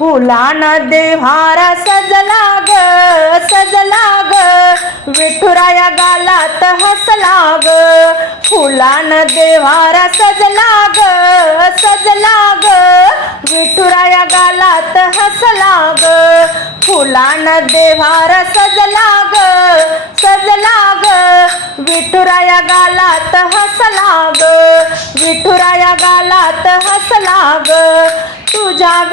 हो, फुलान देव्हारा सजला ग सजला ग. विठुराया गालात हसला ग. हो, फुलान देव्हारा सजला ग सजला ग. विठुराया गालात हसला ग. हो, फुलान देव्हारा सजला ग सजला ग. विठुराया गालात हसला ग. विठुराया गालात हसला ग. तुझ्या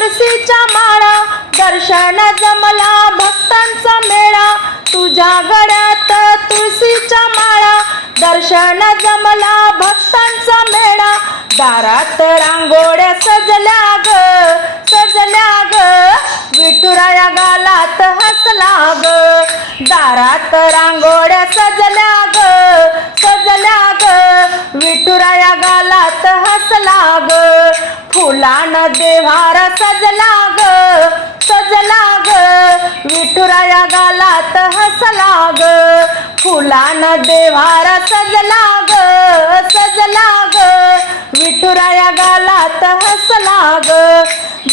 तुळशीच्या माळा दर्शन जमला भक्तांचा मेळा. तुझ्या गड्यात तुळशीच्या माळा दर्शन जमला भक्तांचा मेळा. दारात रांगोळ्या सजल्या ग सजल्या ग. विठुराया गालात हसला ग. दारात रांगोळ्या सजल्या ग फुलान देवार सजला ग सजला ग. विठुराया गालात हसला ग फुलान देवार सजला ग सजला ग. विठुराया गालात हसला ग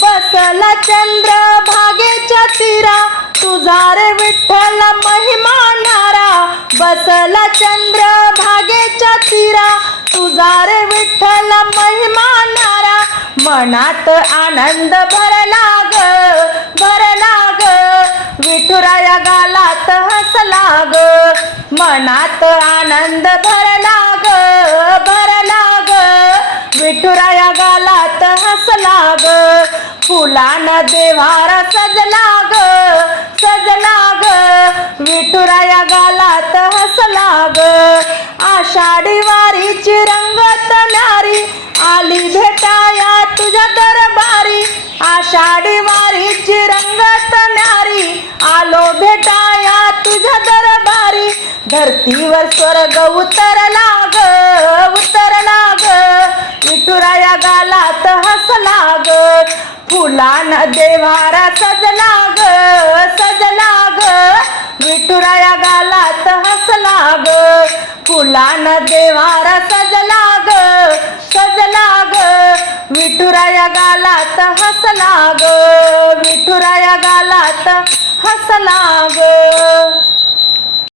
बसला चंद्र भागेच्या तीरा तुझा रे विठ्ठल महिमानारा बसला चंद्र भागेच्या तीरा तुझा रे विठ्ठल महिमा मनात आनंद भरला ग भरला ग विठुराया गालात हसला ग मनात आनंद भरला ग भरला ग विठुराया गालात हसला ग फुलान देवार सजला. दरबारी आषाढी वारीची रंगत न्यारी आलो भेटाया तुझ्या दरबारी. धरतीवर स्वर्ग उतरला ग उतरला ग विठुराया गालात हसला ग फुलान देवारा सजला ग सजला ग विठुराया गालात हसला ग फुलान देवारा सजला ग सजला हसला